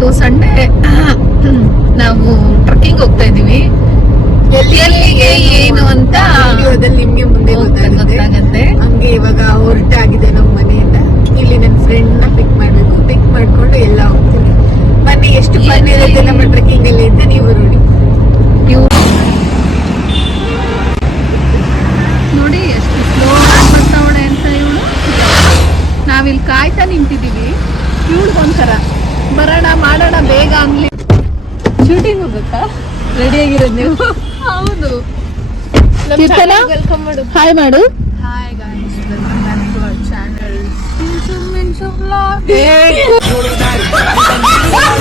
ಇವತ್ತು ಸಂಡೇ ನಾವು ಟ್ರೆಕ್ಕಿಂಗ್ ಹೋಗ್ತಾ ಇದೀವಿ. ಎಲ್ಲಿಗೆ ಏನು ಅಂತ ನಿಮ್ಗೆ ಮುಂದೆ ಗೊತ್ತಾಗತ್ತೆ. ಹಂಗೆ ಇವಾಗ ಹೊರಟಾಗಿದೆ ನಮ್ಮ ಮನೆಯಿಂದ. ಇಲ್ಲಿ ನನ್ನ ಫ್ರೆಂಡ್ ನ ಪಿಕ್ ಮಾಡ್ಬೇಕು. ಪಿಕ್ ಮಾಡ್ಕೊಂಡು ಎಲ್ಲ ಹೋಗ್ತೀವಿ. ಬನ್ನಿ, ಎಷ್ಟು ಫನ್ ಇರುತ್ತೆ ನಮ್ಮ ಟ್ರೆಕ್ಕಿಂಗ್ ಅಲ್ಲಿ ಅಂತ ನೀವು ನೋಡಿ. ನೋಡಿ ಎಷ್ಟು ಸ್ಲೋ ಆಗಿ ಬರ್ತಾವಳೆ ಅಂತ ಇವಳು. ನಾವಿಲ್ಲಿ ಕಾಯ್ತಾ ನಿಂತಿದೀವಿ. ಇವಳಿಗೊಂಥರ ಬರೋಣ ಮಾಡೋಣ ಬೇಗ ಅನ್ಲಿ. ಶೂಟಿಂಗ್ ಹೋಗುತ್ತಾ ರೆಡಿ ಆಗಿರೋದು ನೀವು? ಹೌದು. ವೆಲ್ಕಮ್ ಮಾಡು. ಹಾಯ್ ಮಾಡು. Hi guys, welcome back to our channel.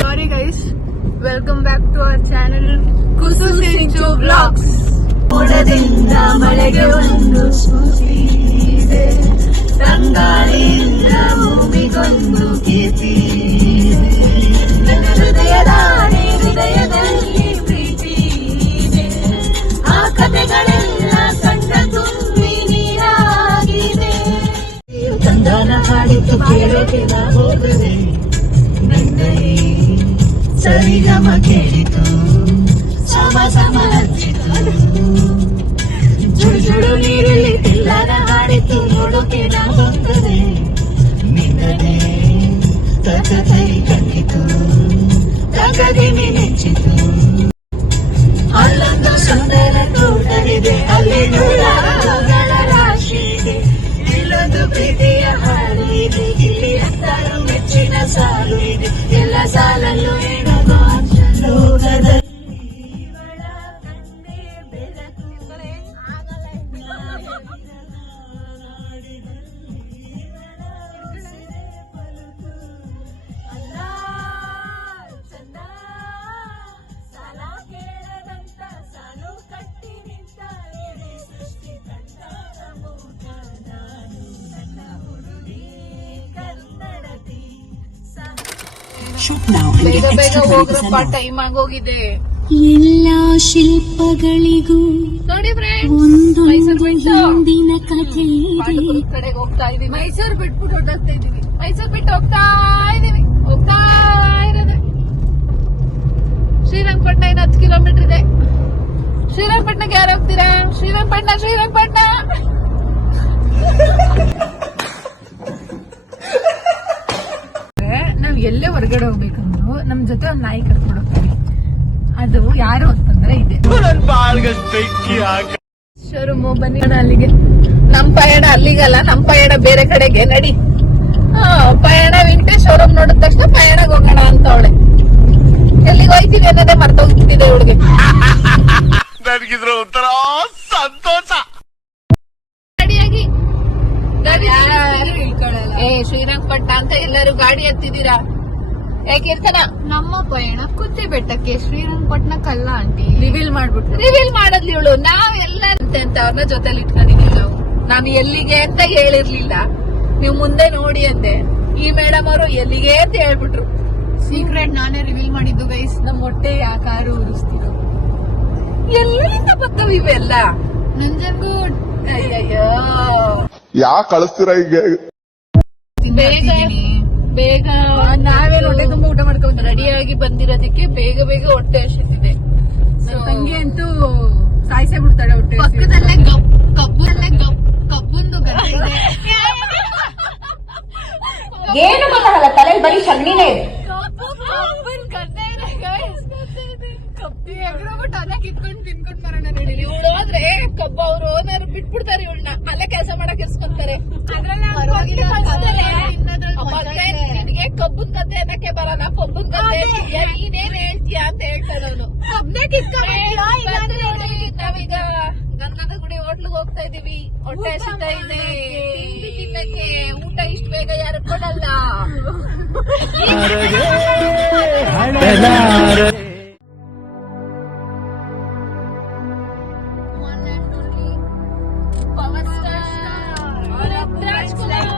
Sorry guys, welcome back to our channel Kusu Sinchu vlogs. ಮೋಡದಿಂದ ಮಳೆಗೆ ಒಂದು ಸ್ಫೂರ್ತಿ ಇದೆ, ರಂಗಾಳಿಯಿಂದ ಭೂಮಿಗೊಂದು ಕೀರ್ತಿ ಇದೆ. ನನ್ನ ಹೃದಯದಲ್ಲಿ ಪ್ರೀತಿ ಇದೆ, ಆ ಕಥೆಗಳೆಲ್ಲ ಕಂಡ ತುಂಬಿ ನೀರಾಗಿದೆ. ತಂದಾನ ಹಾಡಿತು ಕೇಳೋಕೆ ನಾ ಹೋಗದೆ, ನನ್ನ ಈ ಸರಿಗಮ ಕೇಳಿತು, ಸಮ ಸಮ ಹಚ್ಚಿತು. ಜುಡು ಜುಡು ನೀರಲ್ಲಿ ತಿಲ್ಲನ ಹಾಡಿತು, ನೋಡೋಕೆ ನಾ ಹೋಗದೆ, ನಿನ್ನದೇ ತಕತೈ ಕಂಡಿತು, ತಗದಿನಿ ನೆಚ್ಚಿತು. ಅಲ್ಲೊಂದು ಸುಂದರ ತೋಟವಿದೆ, ಅಲ್ಲಿ ನೂರಾರುಗಳ ರಾಶಿ ಇದೆ. ಇಲ್ಲೊಂದು ಪ್ರೀತಿಯ ಹಾಡು ಇದೆ, ಇಲ್ಲಿ ಹತ್ತಾರು ಮೆಚ್ಚಿನ ಸಾಲು ಇದೆ. ಎಲ್ಲ ಸಾಲಲ್ಲೂ ಏನೋ ಲೋಕದಲ್ಲಿ ಇವಳ ಕಣ್ಣೇ ಬೆಳಕು. ಬೇಗ ಬೇಗ ಹೋಗ್ರಪ್ಪ, ಟೈಮ್ ಆಗೋಗಿದೆ. ಎಲ್ಲ ಶಿಲ್ಪಗಳಿಗೂ ನೋಡಿ ಒಂದು ಹಿಂದಿನ ಕಥೆ ಇದೆ. ಕಡೆಗೆ ಹೋಗ್ತಾ ಇದೀವಿ. ಮೈಸೂರು ಬಿಟ್ಬಿಟ್ಟು ಹೊರಟಾಗ್ತಾ ಇದೀವಿ. ಮೈಸೂರು ಬಿಟ್ಟು ಹೋಗ್ತಾ ಇರೋದು. ಶ್ರೀರಂಗಪಟ್ಟಣ ಇನ್ನು 10 ಕಿಲೋಮೀಟರ್ ಇದೆ. ಶ್ರೀರಂಗಪಟ್ಟಣಕ್ಕೆ ಯಾರು ಹೋಗ್ತೀರಾ? ಶ್ರೀರಂಗಪಟ್ಟಣ ನಾವ್ ಎಲ್ಲೇ ಹೊರಗಡೆ ಹೋಗ್ಬೇಕಂದ್ರು ನಮ್ ಜೊತೆ ಒಂದ್ ನಾಯಿ ಕರ್ಕೊಂಡು ಹೋಗ್ತೀವಿ. ಅದು ಯಾರು ಅಂತಂದ್ರೆ ಇದೆ ಶೋರೂಮು. ಬನ್ನಿ ಅಲ್ಲಿಗೆ. ನಮ್ ಪಯಣ ಅಲ್ಲಿಗಲ್ಲ, ನಮ್ ಪಯಣ ಬೇರೆ ಕಡೆಗೆ. ನಡಿ. ಪಯಣ ವಿಂಟೆ ಶೋರೂಮ್ ನೋಡಿದ ತಕ್ಷಣ ಪಯಣಕ್ಕೆ ಹೋಗೋಣ ಅಂತ ಅವಳೆ. ಎಲ್ಲಿಗೆ ಹೋಯ್ತೀವಿ ಅನ್ನೋದೇ ಮರ್ತೋಗ್ತಿದೆ ಇವಳಿಗೆ. ನನಗಿದ್ರ ಒಂಥರ ಸಂತೋಷ. ಗಾಡಿಯಾಗಿ ಶ್ರೀರಂಗಪಟ್ಟಣ ಅಂತ ಎಲ್ಲರೂ ಗಾಡಿ ಹತ್ತಿದ್ದೀರಾ? ಯಾಕಿರ್ತಾನ ನಮ್ಮ ಪಯಣ ಕುದ್ದೆ ಬೆಟ್ಟಕ್ಕೆ, ಶ್ರೀರಂಗಪಟ್ಟಣಕ್ಕಲ್ಲ ಆಂಟಿ. ರಿವೀಲ್ ಮಾಡದ್ಲಿ ಇವಳು. ನಾವ್ ಎಲ್ಲರಂತೆ ಅಂತ ಅವ್ರನ್ನ ಜೊತೆಲಿ ಇಟ್ಕೊಂಡಿದೀವಿ ನಾವು. ನಾನು ಎಲ್ಲಿಗೆ ಅಂತ ಹೇಳಿರ್ಲಿಲ್ಲ, ನೀವು ಮುಂದೆ ನೋಡಿ ಅಂದೆ. ಈ ಮೇಡಮ್ ಅವರು ಎಲ್ಲಿಗೆ ಅಂತ ಹೇಳ್ಬಿಟ್ರು. ಸೀಕ್ರೆಟ್ ನಾನೇ ರಿವೀಲ್ ಮಾಡಿದ್ದು ಗೈಸ್. ನಮ್ ಹೊಟ್ಟೆ ಯಾಕಾರು ಉರಿಸ್ತಿರೋ. ಎಲ್ಲಿಂದ ಬರ್ತಾವ ಇವೆಲ್ಲ? ನಂಜನಗೂಡ್. ಅಯ್ಯಯ್ಯೋ, ಯಾಕೆ ಕಳಿಸ್ತೀರ ಈಗ? ಬೇಗ ನಾವೇ ಹೊಟ್ಟೆ ತುಂಬಾ ಊಟ ಮಾಡ್ಕೊಂಡು ರೆಡಿಯಾಗಿ ಬಂದಿರೋದಕ್ಕೆ ಬೇಗ ಹೊಟ್ಟೆ ಹಸಿತಿದೆ. ತಂಗಿ ಅಂತೂ ಸಾಯಿಸೇ ಬಿಡ್ತಾಳೆ ಹೊಟ್ಟೆ. ಪಕ್ಕದಲ್ಲೇ ಕಬ್ಬುಂದು ಗದ್ದೆ ಇದೆ. ಏನು ಗೊತ್ತಾಗಲ್ಲ, ತಲೆಯಲ್ಲಿ ಬರೀ ಸಗಣಿನೇ ಇದೆ. ಕಬ್ಬನ್ ಗದ್ದೆ ಇದೆ guys, ಗದ್ದೆ ಇದೆ. ಕಬ್ಬಿ ಎಗ್ರೋಬಿಟ್ಟು ಅನ್ನ ಕಿತ್ಕೊಂಡು ತಿನ್ಕೊಂಡು ಬರೋಣ ನೋಡಿ. ಇವಳು ಹೋದ್ರೆ ಕಬ್ಬ ಅವ್ರು ಓನರ್ ಬಿಟ್ಬಿಡ್ತಾರೆ ಇವಳನ್ನ. ಅಲ್ಲೇ ಕೆಲಸ ಮಾಡಕ್ ಇರ್ಸ್ಕೊಂತಾರೆ. ನಿನಗೆ ಕಬ್ಬನ್ ಗದ್ದೆ ಅನ್ನಕ್ಕೆ ಬರಲ್ಲ, ಕಬ್ಬನ್ ಗದ್ದೆ ನೀನೇನ್ ಹೇಳ್ತೀಯ ಅಂತ ಹೇಳ್ತಾನೆ ಅವನು. ನಾವೀಗ ಗಂಧದ ಗುಡಿ ಹೋಟ್ಲಿಗೆ ಹೋಗ್ತಾ ಇದೀವಿ. ಹೊಟ್ಟೆ ಹಸಿತಾ ಇದೆ. ತಿಂಡಿ ತಿನ್ನಕ್ಕೆ ಊಟ ಇಷ್ಟು ಬೇಗ ಯಾರು ಕೊಡಲ್ಲ. Power star Rajkumar.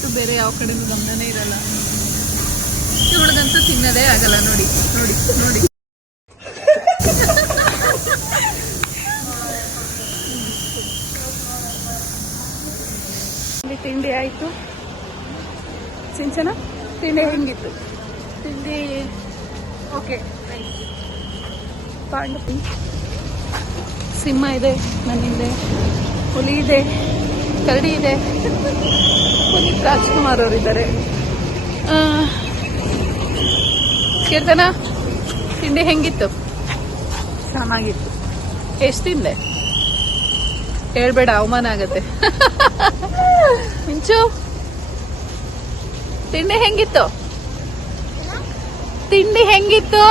ಬಿಟ್ಟು ಬೇರೆ ಯಾವ ಕಡೆನೂ ಗಮನನೇ ಇರಲ್ಲ. ಇವಳಿಗಂತೂ ತಿನ್ನೋದೇ ಆಗಲ್ಲ. ನೋಡಿ ನೋಡಿ ನೋಡಿ. ತಿಂಡಿ ಆಯಿತು. ಸಿಂಚನ ತಿಂಡಿ ಹೆಂಗಿತ್ತು? ತಿಂಡಿ ಓಕೆ. ಪಾಂಡು ಸಿಂಹ ಇದೆ, ನನ್ನಿಂದೆ ಹುಲಿ ಇದೆ, ಕರಡಿ ಇದೆ, ಪುನೀತ್ ರಾಜ್ಕುಮಾರ್ ಅವರಿದ್ದಾರೆ. ಕೀರ್ತನ ತಿಂಡಿ ಹೆಂಗಿತ್ತು? ಚೆನ್ನಾಗಿತ್ತು. ಎಷ್ಟು ತಿಂದೆ? ಹೇಳ್ಬೇಡ, ಅವಮಾನ ಆಗತ್ತೆ. ಮಿಂಚು ತಿಂಡಿ ಹೆಂಗಿತ್ತು? ತಿಂಡಿ ಹೆಂಗಿತ್ತು?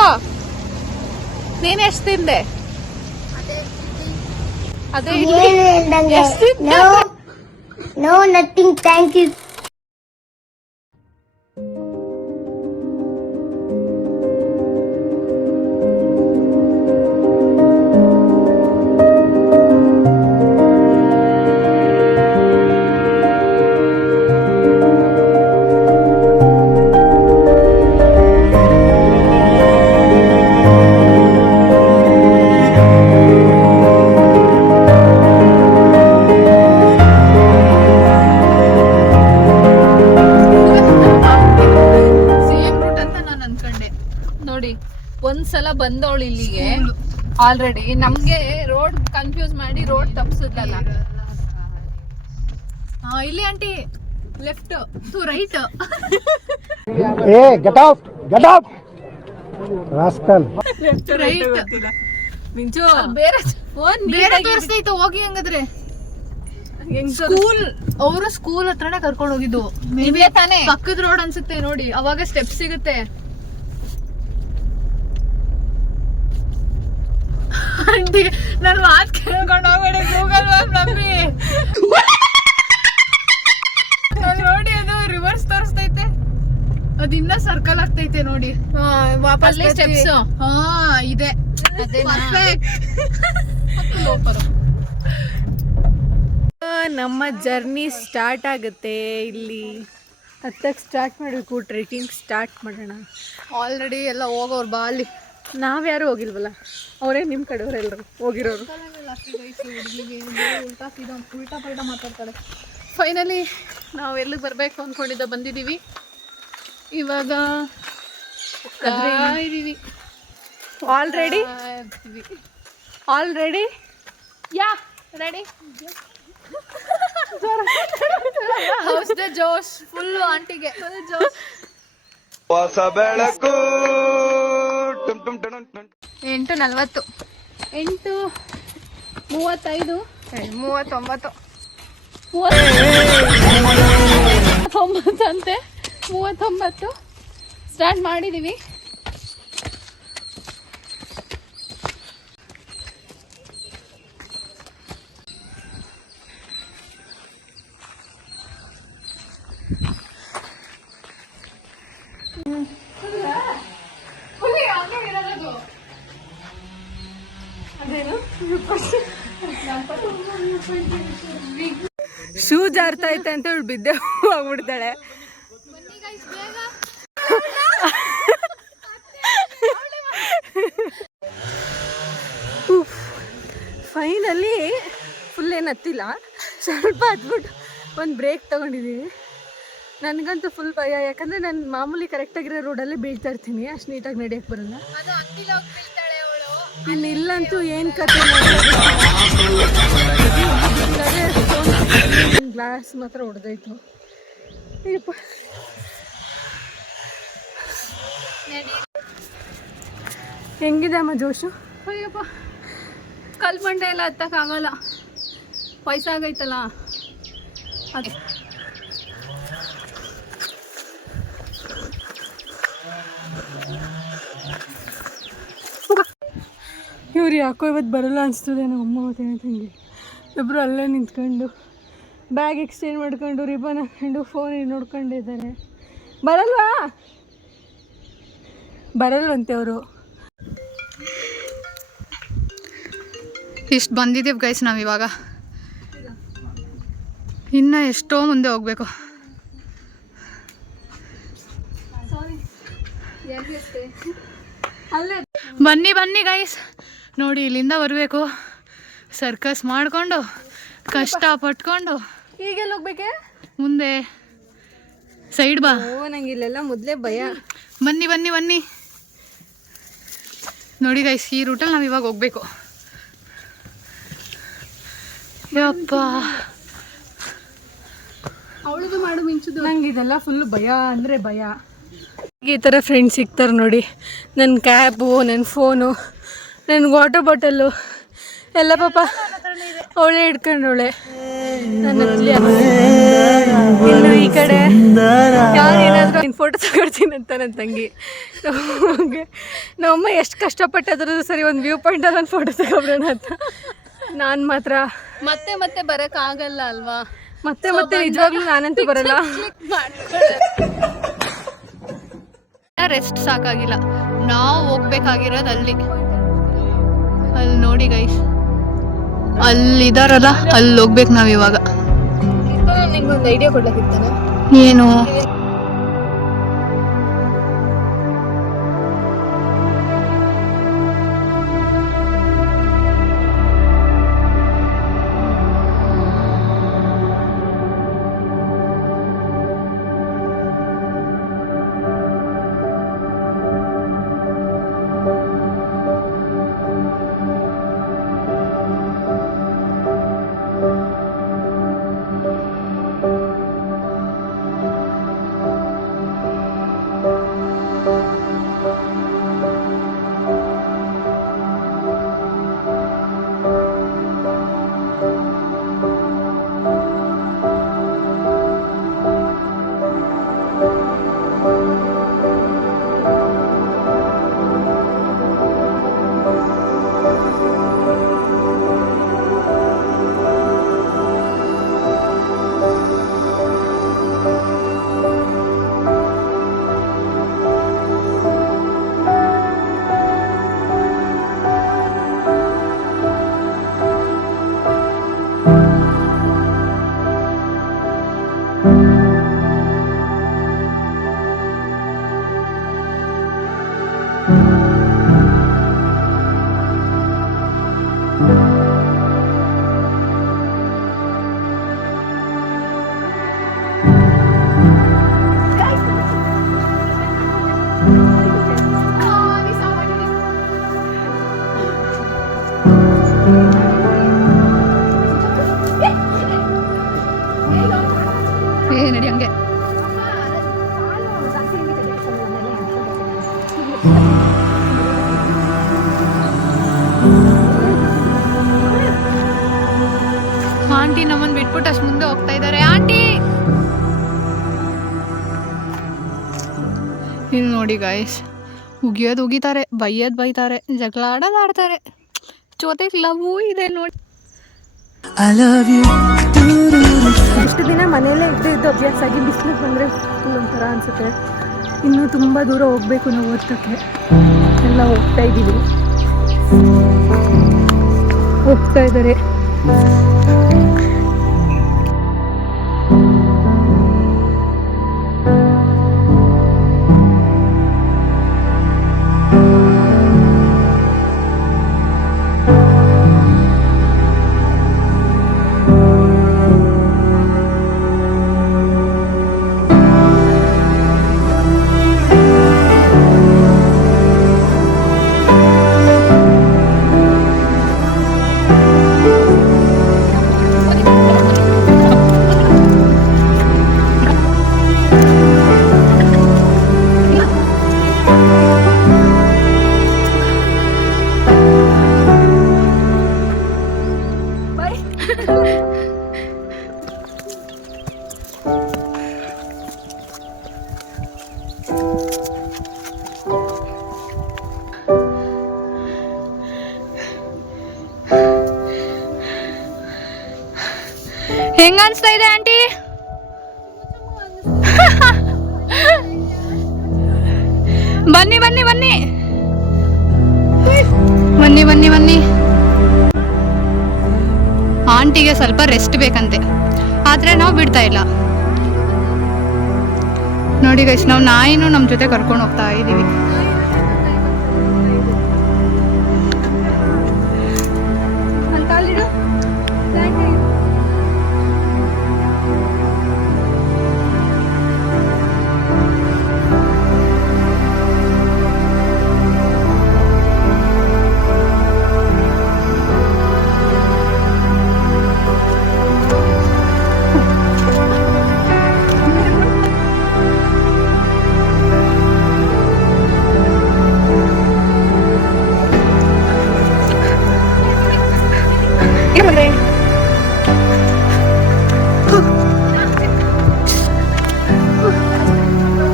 ನೀನ್ ಎಷ್ಟು ತಿಂದೆ? ಅದೇ No, nothing. Thank you. ಒಂದ್ಸಲ ಬಂದವಳು ಇಲ್ಲಿಗೆ ಆಲ್ರೆಡಿ ನಮ್ಗೆ ರೋಡ್ ಕನ್ಫ್ಯೂಸ್ ಮಾಡಿ ರೋಡ್ ತಪ್ಪಿಸಿದ್ಲಲ್ಲ. ಇಲ್ಲಿ aunty left to right. Get out rascal. Left right ಮಿಂಚು ಬೇರೆ ಬೇರೆ ತೋರಿಸ್ತೈತೆ. ಹೋಗಿ ಹಂಗಾದ್ರೆ ಸ್ಕೂಲ್ ಅವರು ಸ್ಕೂಲ್ ಹತ್ರನೇ ಕರ್ಕೊಂಡು ಹೋಗಿದ್ದು. ಪಕ್ಕದ ರೋಡ್ ಅನ್ಸುತ್ತೆ ನೋಡಿ, ಅವಾಗ ಸ್ಟೆಪ್ ಸಿಗುತ್ತೆ. ನನ್ ಮಾತ್ ಕೇಳ್ಕೊಂಡು ಹೋಗ್ಬೇಡಿ, ಗೂಗಲ್ ಮ್ಯಾಪ್ ನಂಬಿ. ನೋಡಿ ಅದು ರಿವರ್ಸ್ ತೋರಿಸ್ತೈತೆ, ಅದ್ ಇನ್ನ ಸರ್ಕಲ್ ಆಗ್ತೈತೆ ನೋಡಿ. ವಾಪಸ್ ಸ್ಟೆಪ್ಸ್ ಇದೆ. ನಮ್ಮ ಜರ್ನಿ ಸ್ಟಾರ್ಟ್ ಆಗುತ್ತೆ. ಇಲ್ಲಿ ಹತ್ತಕ್ಕೆ ಸ್ಟಾರ್ಟ್ ಮಾಡಬೇಕು, ಟ್ರೆಕ್ಕಿಂಗ್ ಸ್ಟಾರ್ಟ್ ಮಾಡೋಣ. ಆಲ್ರೆಡಿ ಎಲ್ಲ ಹೋಗೋರು ಬಾ ಅಲ್ಲಿ. ನಾವ್ಯಾರು ಹೋಗಿಲ್ವಲ್ಲ, ಅವರೇ ನಿಮ್ಮ ಕಡೆಯವರೆಲ್ಲರೂ ಹೋಗಿರೋರು. ಉಲ್ಟಾ ಪಲ್ಟಾ ಮಾತಾಡ್ತಾರೆ. ಫೈನಲಿ ನಾವು ಎಲ್ಲಿಗೆ ಬರಬೇಕು ಅಂದ್ಕೊಂಡಿದ್ದ ಬಂದಿದ್ದೀವಿ. ಇವಾಗ ಇದ್ದೀವಿ ಆಲ್ರೆಡಿ ಯಾ ರೆಡಿ. ಹೌಸ್ ದ ಜೋಶ್ ಫುಲ್ಲು ಆಂಟಿಗೆ ಜೋಶ್. ಹೊಸ ಬೆಳಕು 8:40 8:35 39 ಅಂತೆ. 39 ಸ್ಟಾರ್ಟ್ ಮಾಡಿದೀವಿ. ಶೂ ಜಾರ್ತಾ ಐತೆ ಅಂತ ಹೇಳಿ ಬಿದ್ದೆ ಹೋಗ್ಬಿಡ್ತಾಳೆ. ಫೈನಲಿ ಫುಲ್ ಏನು ಹತ್ತಿಲ್ಲ, ಸ್ವಲ್ಪ ಹತ್ಬಿಟ್ಟು ಒಂದು ಬ್ರೇಕ್ ತೊಗೊಂಡಿದ್ದೀವಿ. ನನಗಂತೂ ಫುಲ್ ಭಯ, ಯಾಕಂದರೆ ನಾನು ಮಾಮೂಲಿ ಕರೆಕ್ಟಾಗಿರೋ ರೋಡಲ್ಲಿ ಬೀಳ್ತಾ ಇರ್ತೀನಿ, ಅಷ್ಟು ನೀಟಾಗಿ ನಡೆಯೋಕ್ಕೆ ಬರಲ್ಲ. ಇನ್ನು ಇಲ್ಲಂತೂ ಏನು ಕತೆ, ಗ್ಲಾಸ್ ಮಾತ್ರ ಹೊಡೆದೈತು. ಹೆಂಗಿದೆ ಅಮ್ಮ ಜೋಶು? ಅಯ್ಯಪ್ಪ, ಕಲ್ ಬಂಡೆ ಎಲ್ಲ ಹತ್ತಕ್ಕಾಗಲ್ಲ, ವಯಸ್ಸಾಗೈತಲ್ಲ ಅದೇ. ಇವ್ರು ಯಾಕೋ ಇವತ್ತು ಬರಲ್ಲ ಅನಿಸ್ತದೆ. ನಮ್ಮ ಅಮ್ಮ ಮತ್ತು ತಂಗಿ ಇಬ್ಬರು ಅಲ್ಲೇ ನಿಂತ್ಕೊಂಡು ಬ್ಯಾಗ್ ಎಕ್ಸ್ಚೇಂಜ್ ಮಾಡ್ಕೊಂಡು ರಿಬನ್ ಹಾಕ್ಕೊಂಡು ಫೋನ್ ನೋಡ್ಕೊಂಡಿದ್ದಾರೆ. ಬರಲ್ವಂತೆ ಅವರು. ಇಷ್ಟು ಬಂದಿದ್ದೀವಿ ಗೈಸ್ ನಾವಿವಾಗ. ಇನ್ನು ಎಷ್ಟೋ ಮುಂದೆ ಹೋಗಬೇಕು. ಬನ್ನಿ ಬನ್ನಿ ಗೈಸ್, ನೋಡಿ ಇಲ್ಲಿಂದ ಬರಬೇಕು, ಸರ್ಕಸ್ ಮಾಡಿಕೊಂಡು ಕಷ್ಟ ಪಟ್ಕೊಂಡು ಈಗೆಲ್ಲ ಹೋಗ್ಬೇಕೆ? ಮುಂದೆ ಸೈಡ್ ಬಾ. ನಂಗೆ ಇಲ್ಲೆಲ್ಲ ಮೊದಲೇ ಭಯ. ಬನ್ನಿ ಬನ್ನಿ ಬನ್ನಿ ನೋಡಿ ಗೈಸ್, ಈ ರೂಟಲ್ಲಿ ನಾವು ಇವಾಗ ಹೋಗ್ಬೇಕು. ಯಪ್ಪ ಅವಳದು ಮಾಡು ಮಿಂಚುದು. ನಂಗೆ ಇದೆಲ್ಲ ಫುಲ್ ಭಯ ಅಂದರೆ ಭಯ. ಈ ಥರ ಫ್ರೆಂಡ್ಸ್ ಸಿಗ್ತಾರೆ ನೋಡಿ. ನನ್ನ ಕ್ಯಾಬು, ನನ್ನ ಫೋನು, ನನ್ನ ವಾಟರ್ ಬಾಟಲ್ಲು ಎಲ್ಲ ಪಾಪ ಅವಳೇ ಹಿಡ್ಕೊಂಡವಳೆ. ನನ್ನ ಇನ್ನು ಈ ಕಡೆ ಯಾರು ಏನಾದರೂ ನಿನ್ನ ಫೋಟೋ ತಗೊಳ್ತೀನಿ ಅಂತ ನನ್ನ ತಂಗಿ. ನಮ್ಮಮ್ಮ ಎಷ್ಟು ಕಷ್ಟಪಟ್ಟಾದ್ರೂ ಸರಿ ಒಂದು ವ್ಯೂ ಪಾಯಿಂಟಲ್ಲಿ ಒಂದು ಫೋಟೋ ತಗೊಬಿಡೋಣ ಅಂತ. ನಾನು ಮಾತ್ರ ಮತ್ತೆ ಮತ್ತೆ ಬರೋಕ್ಕಾಗಲ್ಲ ಅಲ್ವಾ? ಮತ್ತೆ ಮತ್ತೆ ನಿಜವಾಗ್ಲೂ ನಾನಂತೂ ಬರಲ್ಲ. ರೆಸ್ಟ್ ಸಾಕಾಗಿಲ್ಲ, ನಾವು ಹೋಗ್ಬೇಕಾಗಿರೋದು ಅಲ್ಲಿ ನೋಡಿ ಗೈಸ್, ಅಲ್ಲಿದಾರಲ್ಲ ಅಲ್ಲಿ ಹೋಗ್ಬೇಕು ನಾವ್ ಇವಾಗ. ನಿಂಗೊಂದು ಐಡಿಯಾ ಕೊಡ್ಲಿಕ್ಕಿರ್ತಾನೆ. ಏನು? ನಡಿ ಹಂಗೆ. ಆಂಟಿ ನಮ್ಮನ್ನು ಬಿಟ್ಬಿಟ್ಟು ಅಷ್ಟು ಮುಂದೆ ಹೋಗ್ತಾ ಇದ್ದಾರೆ. ಆಂಟಿ ಇಲ್ಲಿ ನೋಡಿ ಗಾಯ್ಸ್, ಉಗಿಯೋದು ಉಗಿತಾರೆ, ಬೈಯೋದು ಬೈತಾರೆ, ಜಗಳ ಆಡೋದು ಆಡ್ತಾರೆ, ಜೊತೆಗೆ ಲವ್ವೂ ಇದೆ ನೋಡಿ. ಇಷ್ಟು ದಿನ ಮನೆಯಲ್ಲೇ ಇದ್ದು ಅಭ್ಯಾಸ ಆಗಿ ಬಿಸಿಲು ಬಂದರೆ ಒಂಥರ ಅನಿಸುತ್ತೆ. ಇನ್ನೂ ತುಂಬ ದೂರ ಹೋಗಬೇಕು ನಾವು ಓದೋಕ್ಕೆ. ಎಲ್ಲ ಹೋಗ್ತಾ ಇದ್ದೀವಿ, ಹೋಗ್ತಾ ಇದ್ದಾರೆ. ಹೆಂಗ ಅನ್ಸ್ತಾ ಇದೆ ಆಂಟಿ? ಬನ್ನಿ ಬನ್ನಿ ಬನ್ನಿ ಬನ್ನಿ ಬನ್ನಿ ಬನ್ನಿ. ಆಂಟಿಗೆ ಸ್ವಲ್ಪ ರೆಸ್ಟ್ ಬೇಕಂತೆ, ಆದ್ರೆ ನಾವು ಬಿಡ್ತಾ ಇಲ್ಲ. ನೋಡಿ ಗೈಸ್, ನಾವು ನಾಯಿನೂ ನಮ್ಮ ಜೊತೆ ಕರ್ಕೊಂಡು ಹೋಗ್ತಾ ಇದ್ದೀವಿ.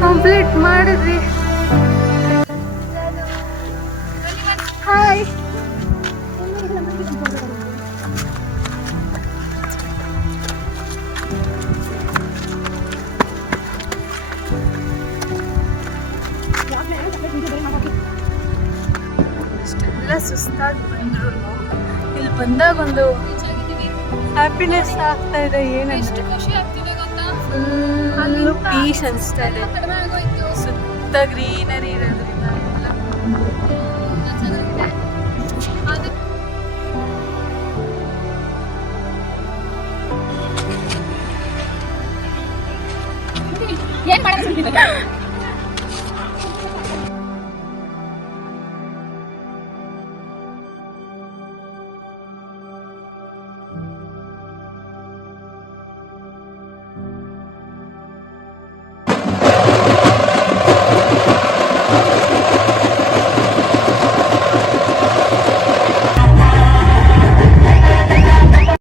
ಕಂಪ್ಲೀಟ್ ಮಾಡಿದ್ವಿ. ಹಾಯ್. ಎಲ್ಲ ಸುಸ್ತಾಗಿ ಬಂದ್ರು ಇಲ್ಲಿ ಬಂದಾಗ ಒಂದು ಹ್ಯಾಪಿನೆಸ್ ಆಗ್ತಾ ಇದೆ. ಏನಂದ್ರೆ ಫುಲ್ ಪೀಸ್ ಅನಿಸ್ತಾ ಇದೆ. ಸುತ್ತ ಗ್ರೀನರಿ ಇರೋದ್ರಿಂದ ಏನ್ ಮಾಡಕ್